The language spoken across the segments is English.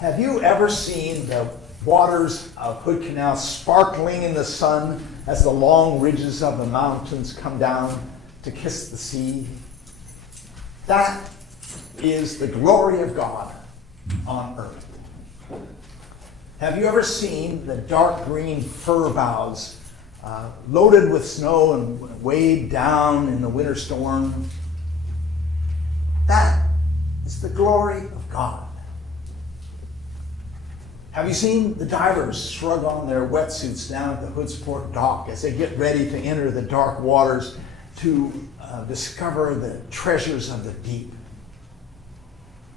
Have you ever seen the waters of Hood Canal sparkling in the sun as the long ridges of the mountains come down to kiss the sea? That is the glory of God on earth. Have you ever seen the dark green fir boughs loaded with snow and weighed down in the winter storm? That is the glory of God. Have you seen the divers shrug on their wetsuits down at the Hoodsport dock as they get ready to enter the dark waters to discover the treasures of the deep?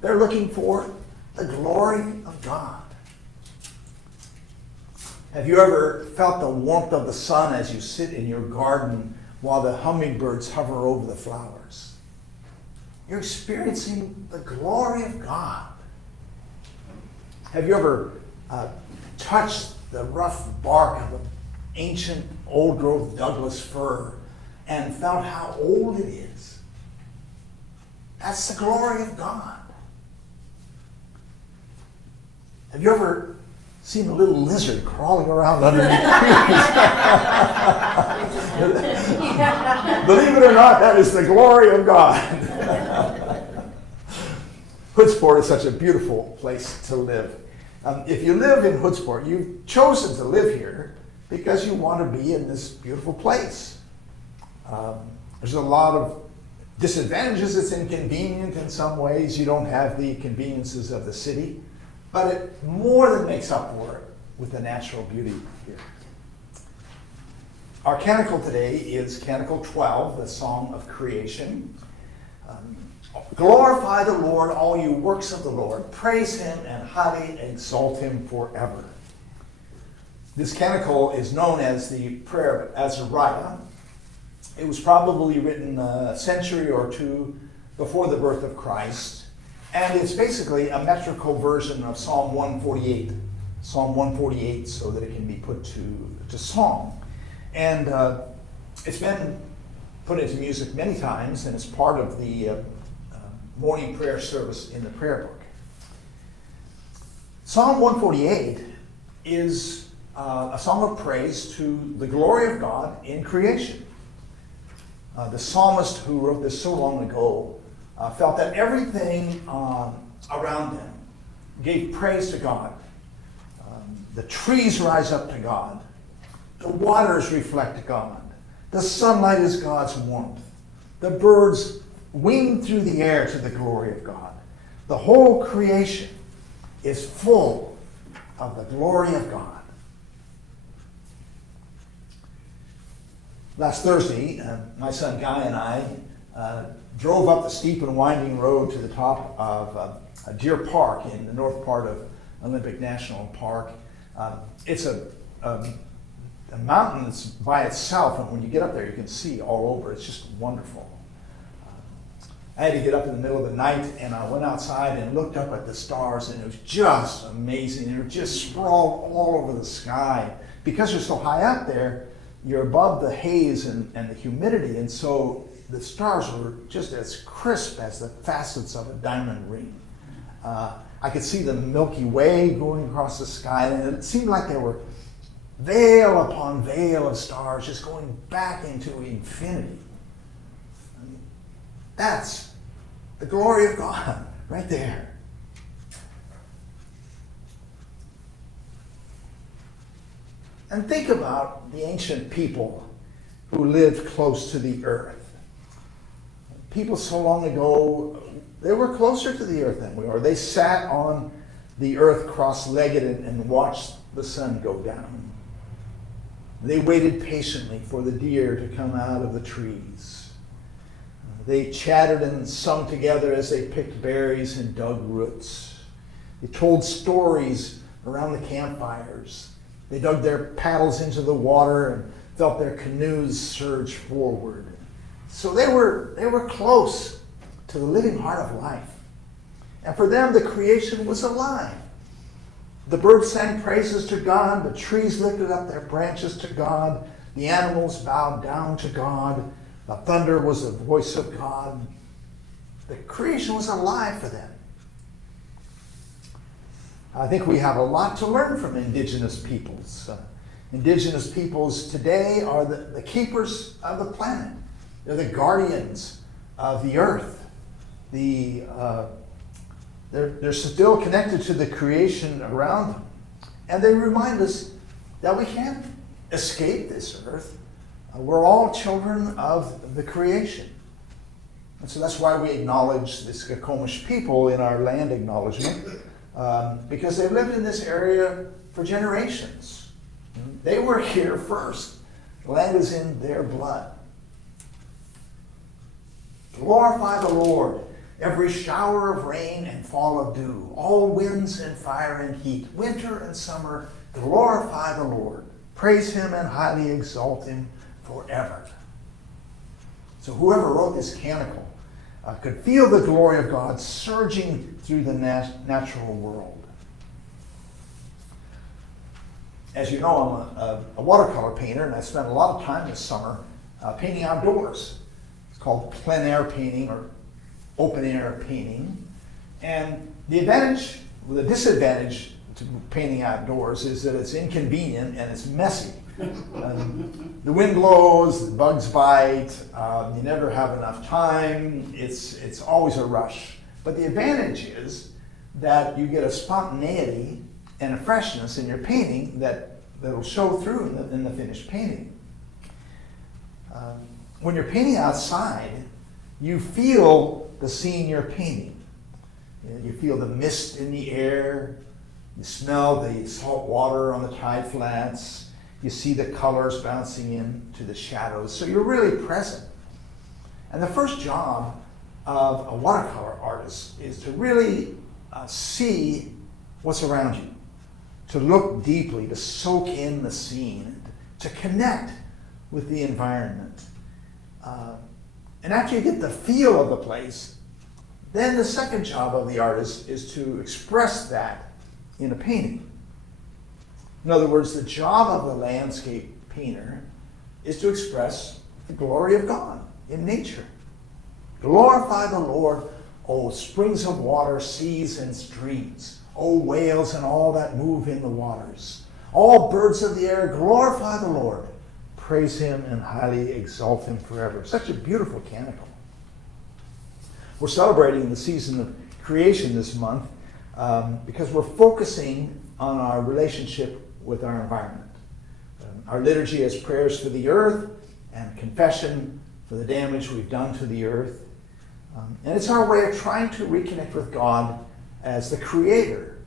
They're looking for the glory of God. Have you ever felt the warmth of the sun as you sit in your garden while the hummingbirds hover over the flowers? You're experiencing the glory of God. Have you ever touched the rough bark of an ancient old-growth Douglas fir and felt how old it is? That's the glory of God. Have you ever seen a little lizard crawling around underneath trees? Believe it or not, that is the glory of God. Hoodsport is such a beautiful place to live. If you live in Hoodsport, you've chosen to live here because you want to be in this beautiful place. There's a lot of disadvantages. It's inconvenient in some ways. You don't have the conveniences of the city, but it more than makes up for it with the natural beauty here. Our canticle today is Canticle 12, the Song of Creation. Glorify the Lord, all you works of the Lord. Praise him and highly exalt him forever. This canticle is known as the Prayer of Azariah. It was probably written a century or two before the birth of Christ. And it's basically a metrical version of Psalm 148. Psalm 148 so that it can be put to song. And it's been put into music many times, and it's part of the morning prayer service in the prayer book. Psalm 148 is a song of praise to the glory of God in creation. The psalmist who wrote this so long ago felt that everything around them gave praise to God. The trees rise up to God. The waters reflect God. The sunlight is God's warmth. The birds wing through the air to the glory of God. The whole creation is full of the glory of God. Last Thursday, my son Guy and I drove up the steep and winding road to the top of Deer Park in the north part of Olympic National Park. It's a mountain that's by itself, and when you get up there, you can see all over. It's just wonderful. I had to get up in the middle of the night, and I went outside and looked up at the stars, and it was just amazing. They were just sprawled all over the sky. Because you're so high up there, you're above the haze and the humidity, and so the stars were just as crisp as the facets of a diamond ring. I could see the Milky Way going across the sky, and it seemed like there were veil upon veil of stars just going back into infinity. That's the glory of God right there. And think about the ancient people who lived close to the earth. People so long ago, they were closer to the earth than we are. They sat on the earth cross-legged and watched the sun go down. They waited patiently for the deer to come out of the trees. They chattered and sung together as they picked berries and dug roots. They told stories around the campfires. They dug their paddles into the water and felt their canoes surge forward. So they were close to the living heart of life. And for them, the creation was alive. The birds sang praises to God. The trees lifted up their branches to God. The animals bowed down to God. The thunder was the voice of God. The creation was alive for them. I think we have a lot to learn from indigenous peoples. Indigenous peoples today are the keepers of the planet. They're the guardians of the earth. They're still connected to the creation around them. And they remind us that we can't escape this earth. We're all children of the creation. And so that's why we acknowledge the Skokomish people in our land acknowledgement, because they've lived in this area for generations. They were here first. The land is in their blood. Glorify the Lord, every shower of rain and fall of dew, all winds and fire and heat, winter and summer, glorify the Lord. Praise him and highly exalt him forever. So whoever wrote this canticle could feel the glory of God surging through the natural world. As you know, I'm a watercolor painter, and I spent a lot of time this summer painting outdoors. It's called plein air painting or open air painting. And the disadvantage to painting outdoors is that it's inconvenient and it's messy. The wind blows, the bugs bite, you never have enough time, it's always a rush. But the advantage is that you get a spontaneity and a freshness in your painting that'll show through in the finished painting. When you're painting outside, you feel the scene you're painting. You feel the mist in the air, you smell the salt water on the tide flats, you see the colors bouncing into the shadows, so you're really present. And the first job of a watercolor artist is to really see what's around you, to look deeply, to soak in the scene, to connect with the environment. And after you get the feel of the place, then the second job of the artist is to express that in a painting. In other words, the job of the landscape painter is to express the glory of God in nature. Glorify the Lord, O springs of water, seas and streams, O whales and all that move in the waters. All birds of the air, glorify the Lord. Praise him and highly exalt him forever. Such a beautiful canticle. We're celebrating the season of creation this month because we're focusing on our relationship with our environment. Our liturgy has prayers for the earth and confession for the damage we've done to the earth. And it's our way of trying to reconnect with God as the creator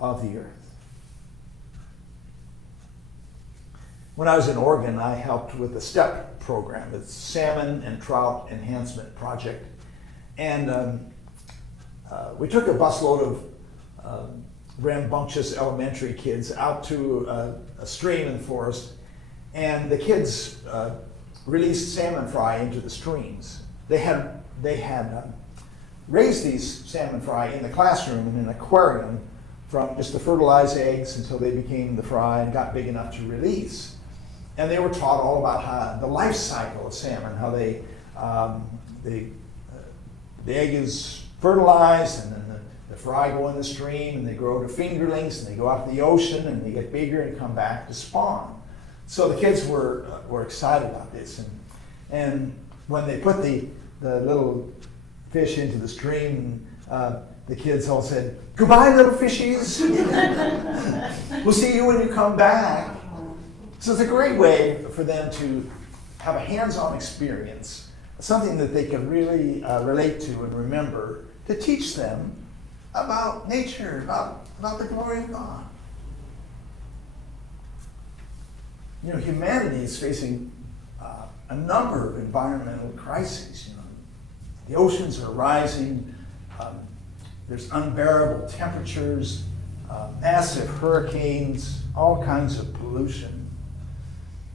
of the earth. When I was in Oregon, I helped with the STEP program. It's Salmon and Trout Enhancement Project. And we took a busload of rambunctious elementary kids out to a stream in the forest, and the kids released salmon fry into the streams. They had raised these salmon fry in the classroom in an aquarium from just the fertilized eggs until they became the fry and got big enough to release. And they were taught all about the life cycle of salmon, how the egg is fertilized, and then the fry go in the stream, and they grow to fingerlings, and they go out to the ocean, and they get bigger and come back to spawn. So the kids were excited about this, and when they put the little fish into the stream, the kids all said, "Goodbye, little fishies. We'll see you when you come back." So it's a great way for them to have a hands-on experience, something that they can really relate to and remember, to teach them about nature, about the glory of God. You know, humanity is facing a number of environmental crises. You know, the oceans are rising, there's unbearable temperatures, massive hurricanes, all kinds of pollution.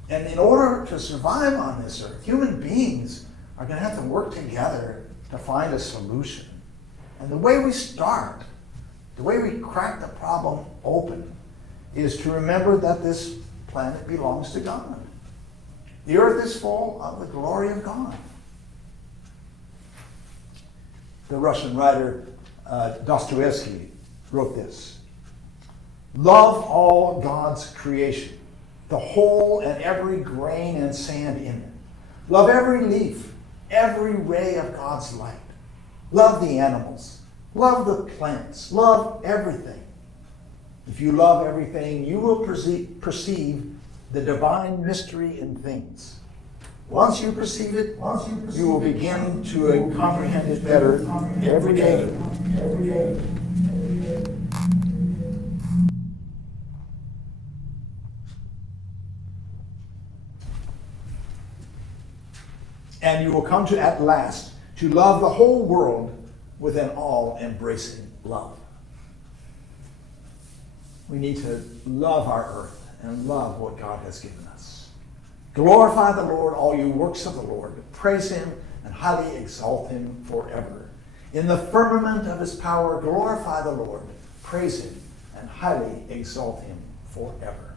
And in order to survive on this earth, human beings are going to have to work together to find a solution. And the way we start, the way we crack the problem open, is to remember that this planet belongs to God. The earth is full of the glory of God. The Russian writer Dostoevsky wrote this: Love all God's creation, the whole and every grain and sand in it. Love every leaf, every ray of God's light. Love the animals. Love the plants. Love everything. If you love everything, you will perceive the divine mystery in things. Once you perceive it, you will begin to comprehend it better every day. And you will come to, at last, to love the whole world with an all-embracing love. We need to love our earth and love what God has given us. Glorify the Lord, all you works of the Lord. Praise him and highly exalt him forever. In the firmament of his power, glorify the Lord. Praise him and highly exalt him forever.